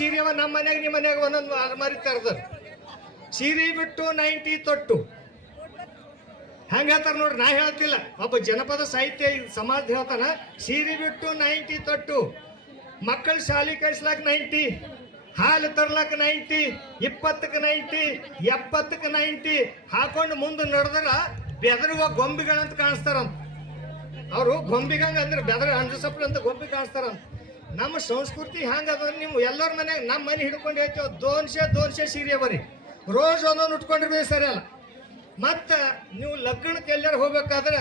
ಸೀರೆವ ನಮ್ಮ ಮನ್ಯಾಗ ನಿಮ್ಮ ಮನ್ಯಾಗ ಒಂದೊಂದು ಅಲಮಾರಿ ತೆರೆದ್ರು ಸೀರೆ ಬಿಟ್ಟು 90 ತೊಟ್ಟು ಹೆಂಗ ಹೇಳ್ತಾರ ನೋಡ್ರಿ. ನಾ ಹೇಳ್ತಿಲ್ಲ, ಒಬ್ಬ ಜನಪದ ಸಾಹಿತ್ಯ ಸಮಾಜ ಹೇಳ್ತಾನ. ಸೀರೆ ಬಿಟ್ಟು 90 ತೊಟ್ಟು, ಮಕ್ಕಳ ಶಾಲೆ ಕಳಿಸ್ಲಾಕ 90, ಹಾಲು ತರ್ಲಾಕ 90, 20ಕ್ಕೆ 90, 70ಕ್ಕೆ 90 ಹಾಕೊಂಡು ಮುಂದೆ ನಡೆದ್ರ ಬೆದರುವ ಗೊಂಬಿಗಳಂತ ಕಾಣಿಸ್ತಾರಂತ. ಅವರು ಗೊಂಬಿಗಂಗ ಅಂದ್ರೆ ಬೆದರ ಅಂಜಸಪ್ಲ ಅಂತ ಗೊಂಬಿ ಕಾಣಿಸ್ತಾರಂತ. ನಮ್ಮ ಸಂಸ್ಕೃತಿ ಹಂಗದ. ನೀವು ಎಲ್ಲರ ಮನ್ಯಾಗ ನಮ್ಮ ಮನೆ ಹಿಡ್ಕೊಂಡು ಹೇಳ್ತೇವೆ 200 ಸೀರೆ ಬರೀ ರೋಜ್ ಒಂದೊಂದು ಉಟ್ಕೊಂಡಿರ್ಬೇಕು ಸರಿ ಅಲ್ಲ. ಮತ್ತು ನೀವು ಲಗ್ನಕ್ಕೆ ಎಲ್ಲರೂ ಹೋಗ್ಬೇಕಾದ್ರೆ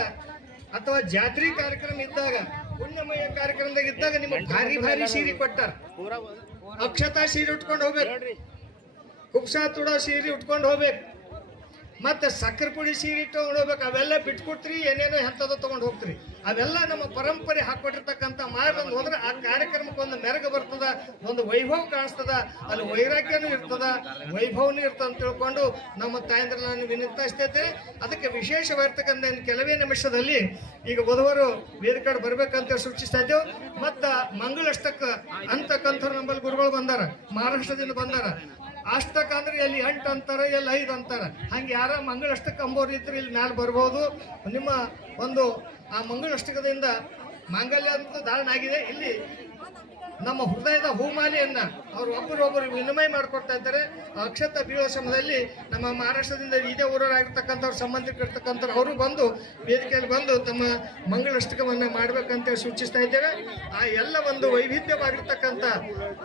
ಅಥವಾ ಜಾತ್ರೆ ಕಾರ್ಯಕ್ರಮ ಇದ್ದಾಗ ಪುಣ್ಯಮಯ ಕಾರ್ಯಕ್ರಮದಾಗ ಇದ್ದಾಗ ನಿಮಗೆ ಭಾರಿ ಭಾರಿ ಸೀರೆ ಕೊಟ್ಟಾರ. ಅಕ್ಷತಾ ಸೀರೆ ಉಟ್ಕೊಂಡು ಹೋಗ್ಬೇಕು, ಕುಪ್ಸಾ ತುಡ ಸೀರೆ ಉಟ್ಕೊಂಡು ಹೋಗ್ಬೇಕು, ಮತ್ತೆ ಸಕ್ಕರೆ ಪುಡಿ ಸೀರೆ ತಗೊಂಡು ಹೋಗ್ಬೇಕು. ಅವೆಲ್ಲ ಬಿಟ್ಕೊಡ್ತೀರಿ, ಏನೇನೋ ಎಂಥದ್ದು ತೊಗೊಂಡು ಹೋಗ್ತೀರಿ. ಅವೆಲ್ಲ ನಮ್ಮ ಪರಂಪರೆ ಹಾಕೊಟ್ಟಿರ್ತಕ್ಕಂಥ ಮಾಡ್ಕೊಂಡು ಹೋದ್ರೆ ಆ ಕಾರ್ಯಕ್ರಮಕ್ಕೆ ಒಂದು ಮೆರಗು ಬರ್ತದ, ಒಂದು ವೈಭವ ಕಾಣಿಸ್ತದ, ಅಲ್ಲಿ ವೈರಾಗ್ಯನೂ ಇರ್ತದ, ವೈಭವನೂ ಇರ್ತದ ಅಂತ ತಿಳ್ಕೊಂಡು ನಮ್ಮ ತಾಯಂದ್ರ ನಾನು ವಿನಂತಿಸ್ತೈತೆ. ಅದಕ್ಕೆ ವಿಶೇಷವಾಗಿರ್ತಕ್ಕಂಥ ಕೆಲವೇ ನಿಮಿಷದಲ್ಲಿ ಈಗ ವಧುವರು ವೇದಿಕೆ ಬರ್ಬೇಕಂತ ಸೂಚಿಸ್ತಾ ಇದ್ದೇವೆ. ಮತ್ತು ಮಂಗಳಷ್ಟಕ್ಕೆ ಅಂತಕ್ಕಂಥವ್ರು ನಮ್ಮಲ್ಲಿ ಗುರುಗಳು ಬಂದಾರ, ಮಹಾರಾಷ್ಟ್ರದಿಂದ ಬಂದಾರ. ಅಷ್ಟಕ್ಕ ಅಂದ್ರೆ ಎಲ್ಲಿ 8 ಅಂತಾರ, ಎಲ್ಲಿ 5 ಅಂತಾರ. ಹಂಗೆ ಯಾರ ಮಂಗಳಷ್ಟಕ್ಕೆ ಅಂಬೋರು ಇದ್ರೆ ಇಲ್ಲಿ ಮ್ಯಾಲೆ ಬರ್ಬೋದು. ನಿಮ್ಮ ಒಂದು ಆ ಮಂಗಳಷ್ಟಕದಿಂದ ಮಾಂಗಲ್ಯ ಅಂತ ಧಾರಣ ಆಗಿದೆ. ಇಲ್ಲಿ ನಮ್ಮ ಹೃದಯದ ಹೂಮಾಲೆಯನ್ನ ಅವರು ಒಬ್ಬರೊಬ್ಬರು ವಿನಿಮಯ ಮಾಡ್ಕೊಡ್ತಾ ಇದ್ದಾರೆ. ಅಕ್ಷತ ಬೀಳೋ ಸಮಯದಲ್ಲಿ ನಮ್ಮ ಮಹಾರಾಷ್ಟ್ರದಿಂದ ಇದೇ ಊರವರಾಗಿರ್ತಕ್ಕಂಥವ್ರು ಸಂಬಂಧಿಕರಿರ್ತಕ್ಕಂಥವ್ರು ಅವರು ಬಂದು ವೇದಿಕೆಯಲ್ಲಿ ಬಂದು ತಮ್ಮ ಮಂಗಳಷ್ಟಕವನ್ನು ಮಾಡ್ಬೇಕಂತೇಳಿ ಸೂಚಿಸ್ತಾ ಇದ್ದೇವೆ. ಆ ಎಲ್ಲ ಒಂದು ವೈವಿಧ್ಯವಾಗಿರ್ತಕ್ಕಂಥ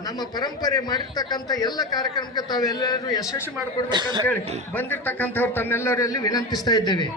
ನಮ್ಮ ಪರಂಪರೆ ಮಾಡಿರ್ತಕ್ಕಂಥ ಎಲ್ಲ ಕಾರ್ಯಕ್ರಮಕ್ಕೆ ತಾವೆಲ್ಲರೂ ಯಶಸ್ವಿ ಮಾಡಿಕೊಡ್ಬೇಕಂತ ಹೇಳಿ ಬಂದಿರ್ತಕ್ಕಂಥವ್ರು ತಮ್ಮೆಲ್ಲರಲ್ಲಿ ವಿನಂತಿಸ್ತಾ ಇದ್ದೇವೆ.